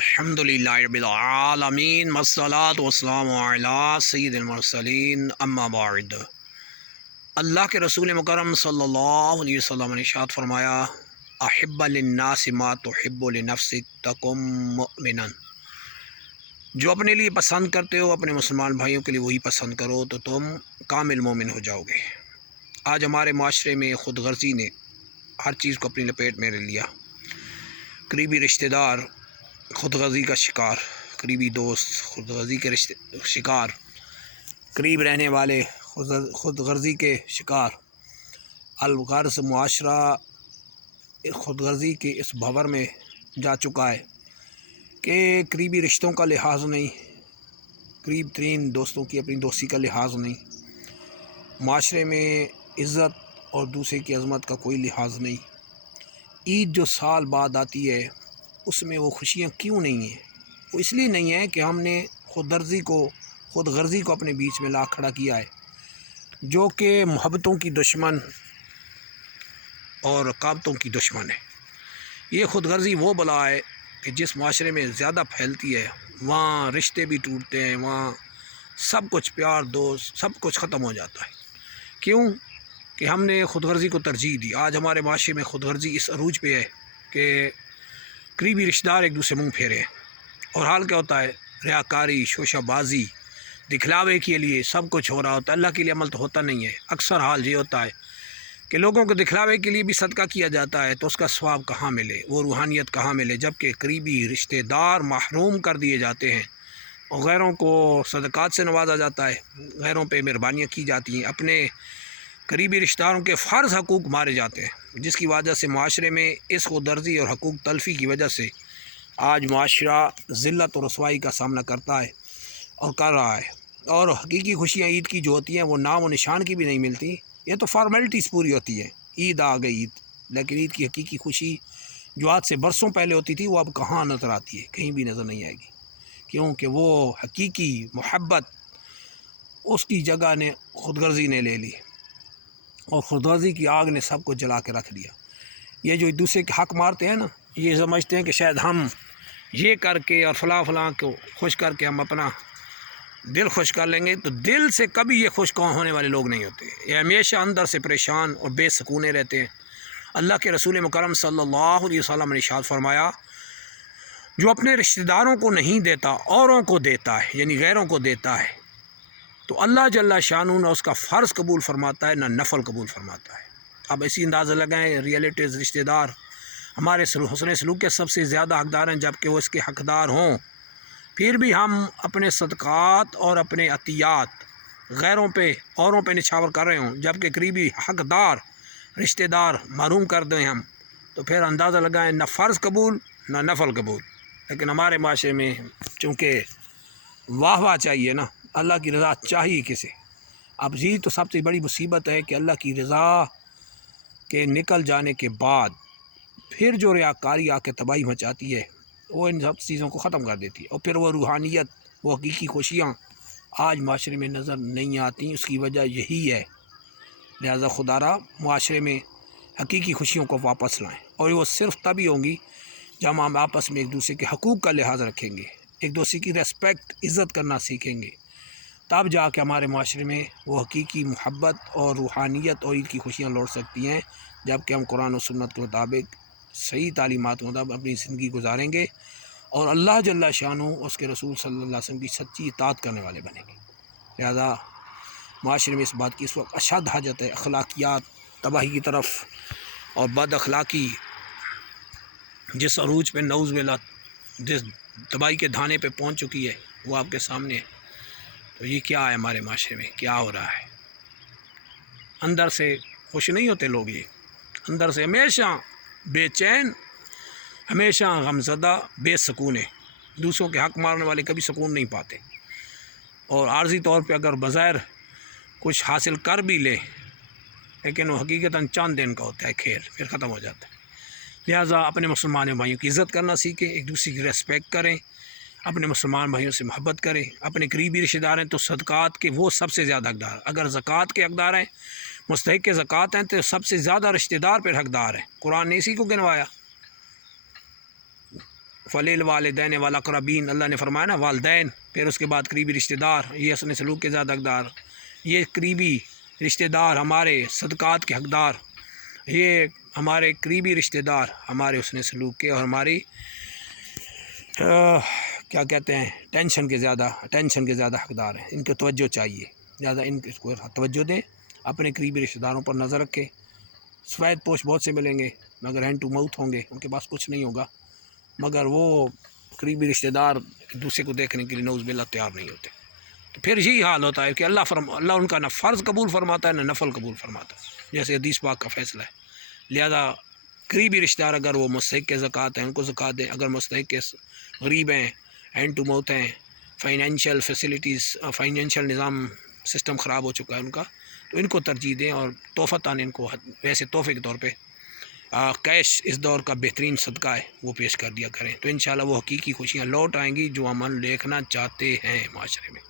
الحمدللہ رب العالمین والصلاۃ والسلام علی سید المرسلین اما بعد۔ اللہ کے رسول مکرم صلی اللہ علیہ وسلم نے ارشاد فرمایا، احب للناس ما تحب لنفسک تکن مؤمنا۔ جو اپنے لیے پسند کرتے ہو اپنے مسلمان بھائیوں کے لیے وہی پسند کرو تو تم کامل مومن ہو جاؤ گے۔ آج ہمارے معاشرے میں خود غرضی نے ہر چیز کو اپنی لپیٹ میں لے لیا۔ قریبی رشتہ دار خود غرضی کا شکار، قریبی دوست خود غرضی کے شکار، قریب رہنے والے خود غرضی کے شکار۔ الغرض معاشرہ خود غرضی کے اس بھور میں جا چکا ہے کہ قریبی رشتوں کا لحاظ نہیں، قریب ترین دوستوں کی اپنی دوستی کا لحاظ نہیں، معاشرے میں عزت اور دوسرے کی عظمت کا کوئی لحاظ نہیں۔ عید جو سال بعد آتی ہے اس میں وہ خوشیاں کیوں نہیں ہیں؟ وہ اس لیے نہیں ہے کہ ہم نے خود غرضی کو اپنے بیچ میں لا کھڑا کیا ہے، جو کہ محبتوں کی دشمن اور رقابتوں کی دشمن ہے۔ یہ خود غرضی وہ بلا ہے کہ جس معاشرے میں زیادہ پھیلتی ہے وہاں رشتے بھی ٹوٹتے ہیں، وہاں سب کچھ پیار دوست سب کچھ ختم ہو جاتا ہے۔ کیوں کہ ہم نے خود غرضی کو ترجیح دی۔ آج ہمارے معاشرے میں خود غرضی اس عروج پہ ہے کہ قریبی رشتہ دار ایک دوسرے منہ پھیرے ہیں، اور حال کیا ہوتا ہے؟ ریاکاری، شوشہ بازی، دکھلاوے کے لیے سب کچھ ہو رہا ہوتا ہے، اللہ کے لیے عمل تو ہوتا نہیں ہے۔ اکثر حال یہ ہوتا ہے کہ لوگوں کو دکھلاوے کے لیے بھی صدقہ کیا جاتا ہے تو اس کا ثواب کہاں ملے، وہ روحانیت کہاں ملے، جبکہ قریبی رشتہ دار محروم کر دیے جاتے ہیں اور غیروں کو صدقات سے نوازا جاتا ہے، غیروں پہ مہربانیاں کی جاتی ہیں، اپنے قریبی رشتہ داروں کے فرض حقوق مارے جاتے ہیں، جس کی وجہ سے معاشرے میں اس خود غرضی اور حقوق تلفی کی وجہ سے آج معاشرہ ذلت و رسوائی کا سامنا کرتا ہے اور کر رہا ہے۔ اور حقیقی خوشیاں عید کی جو ہوتی ہیں وہ نام و نشان کی بھی نہیں ملتی، یہ تو فارمیلٹیز پوری ہوتی ہے، عید آ گئی عید، لیکن عید کی حقیقی خوشی جو آج سے برسوں پہلے ہوتی تھی وہ اب کہاں نظر آتی ہے؟ کہیں بھی نظر نہیں آئے گی، کیونکہ وہ حقیقی محبت اس کی جگہ نے خود غرضی نے لے لی، اور خود غرضی کی آگ نے سب کو جلا کے رکھ دیا۔ یہ جو ایک دوسرے کے حق مارتے ہیں نا، یہ سمجھتے ہیں کہ شاید ہم یہ کر کے اور فلاں کو خوش کر کے ہم اپنا دل خوش کر لیں گے، تو دل سے کبھی یہ خوش ہونے والے لوگ نہیں ہوتے، یہ ہمیشہ اندر سے پریشان اور بے سکونے رہتے ہیں۔ اللہ کے رسول مکرم صلی اللہ علیہ وسلم نے ارشاد فرمایا، جو اپنے رشتہ داروں کو نہیں دیتا اوروں کو دیتا ہے، یعنی غیروں کو دیتا ہے، تو اللہ جل شانہ نہ اس کا فرض قبول فرماتا ہے نہ نفل قبول فرماتا ہے۔ اب ایسی اندازہ لگائیں، ریلیٹیوز رشتہ دار ہمارے حسن سلوک کے سب سے زیادہ حقدار ہیں، جبکہ وہ اس کے حقدار ہوں، پھر بھی ہم اپنے صدقات اور اپنے عطیات غیروں پہ اوروں پہ نچھاور کر رہے ہوں، جبکہ قریبی حقدار رشتہ دار محروم کر دیں ہم، تو پھر اندازہ لگائیں نہ فرض قبول نہ نفل قبول۔ لیکن ہمارے معاشرے میں چونکہ واہ چاہیے نا، اللہ کی رضا چاہیے کسے؟ اب یہ تو سب سے بڑی مصیبت ہے کہ اللہ کی رضا کے نکل جانے کے بعد پھر جو ریاکاری آ کے تباہی مچاتی ہے وہ ان سب چیزوں کو ختم کر دیتی ہے، اور پھر وہ روحانیت، وہ حقیقی خوشیاں آج معاشرے میں نظر نہیں آتی۔ اس کی وجہ یہی ہے، لہذا خدا را معاشرے میں حقیقی خوشیوں کو واپس لائیں، اور وہ صرف تبھی ہوں گی جب ہم آپس میں ایک دوسرے کے حقوق کا لحاظ رکھیں گے، ایک دوسرے کی ریسپیکٹ عزت کرنا سیکھیں گے، تب جا کے ہمارے معاشرے میں وہ حقیقی محبت اور روحانیت اور عید کی خوشیاں لوٹ سکتی ہیں، جبکہ ہم قرآن و سنت کے مطابق صحیح تعلیمات کے مطابق اپنی زندگی گزاریں گے اور اللہ جل شانہ اس کے رسول صلی اللہ علیہ وسلم کی سچی اطاعت کرنے والے بنیں گے۔ لہذا معاشرے میں اس بات کی اس وقت اشد حاجت ہے، اخلاقیات تباہی کی طرف اور بد اخلاقی جس عروج پہ نعوذ باللہ جس تباہی کے دھانے پہ پہنچ چکی ہے وہ آپ کے سامنے ہے۔ تو یہ کیا ہے ہمارے معاشرے میں کیا ہو رہا ہے؟ اندر سے خوش نہیں ہوتے لوگ، یہ اندر سے ہمیشہ بے چین، ہمیشہ غمزدہ، بے سکون ہے۔ دوسروں کے حق مارنے والے کبھی سکون نہیں پاتے، اور عارضی طور پہ اگر بظاہر کچھ حاصل کر بھی لے لیکن وہ حقیقتاً چند دن کا ہوتا ہے کھیل، پھر ختم ہو جاتا ہے۔ لہٰذا اپنے مسلمان بھائیوں کی عزت کرنا سیکھیں، ایک دوسرے کی ریسپیکٹ کریں، اپنے مسلمان بھائیوں سے محبت کریں، اپنے قریبی رشتہ دار ہیں تو صدقات کے وہ سب سے زیادہ حقدار، اگر زکوٰۃ کے حقدار ہیں، مستحق کے زکوٰۃ ہیں، تو سب سے زیادہ رشتہ دار پہ حقدار ہیں۔ قرآن نے اسی کو گنوایا، فلیل والدین والاقربین، اللہ نے فرمایا نا والدین، پھر اس کے بعد قریبی رشتہ دار، یہ حسن سلوک کے زیادہ حقدار، یہ قریبی رشتہ دار ہمارے صدقات کے حقدار، یہ ہمارے قریبی رشتہ دار ہمارے حسن سلوک کے اور ہماری کیا کہتے ہیں ٹینشن کے زیادہ حقدار ہیں۔ ان کو توجہ چاہیے، زیادہ ان کو توجہ دیں، اپنے قریبی رشتہ داروں پر نظر رکھیں۔ سفید پوش بہت سے ملیں گے مگر ہینڈ ٹو ماؤتھ ہوں گے، ان کے پاس کچھ نہیں ہوگا، مگر وہ قریبی رشتہ دار دوسرے کو دیکھنے کے لیے نعوذ باللہ تیار نہیں ہوتے۔ تو پھر یہی حال ہوتا ہے کہ اللہ ان کا نہ فرض قبول فرماتا ہے نہ نفل قبول فرماتا ہے، جیسے حدیث پاک کا فیصلہ ہے۔ لہذا قریبی رشتہ دار اگر وہ مستحق کے زکوٰۃ ہیں ان کو زکوٰۃ دیں، اگر مستحق کے غریب ہیں، ہینڈ ٹو ماؤتھ ہیں، فائنینشیل فیسلٹیز، فائنینشیل نظام سسٹم خراب ہو چکا ہے ان کا، تو ان کو ترجیح دیں، اور تحفتاً ان کو ویسے تحفے کے طور پہ کیش اس دور کا بہترین صدقہ ہے وہ پیش کر دیا کریں، تو انشاءاللہ وہ حقیقی خوشیاں لوٹ آئیں گی جو امن دیکھنا چاہتے ہیں معاشرے میں۔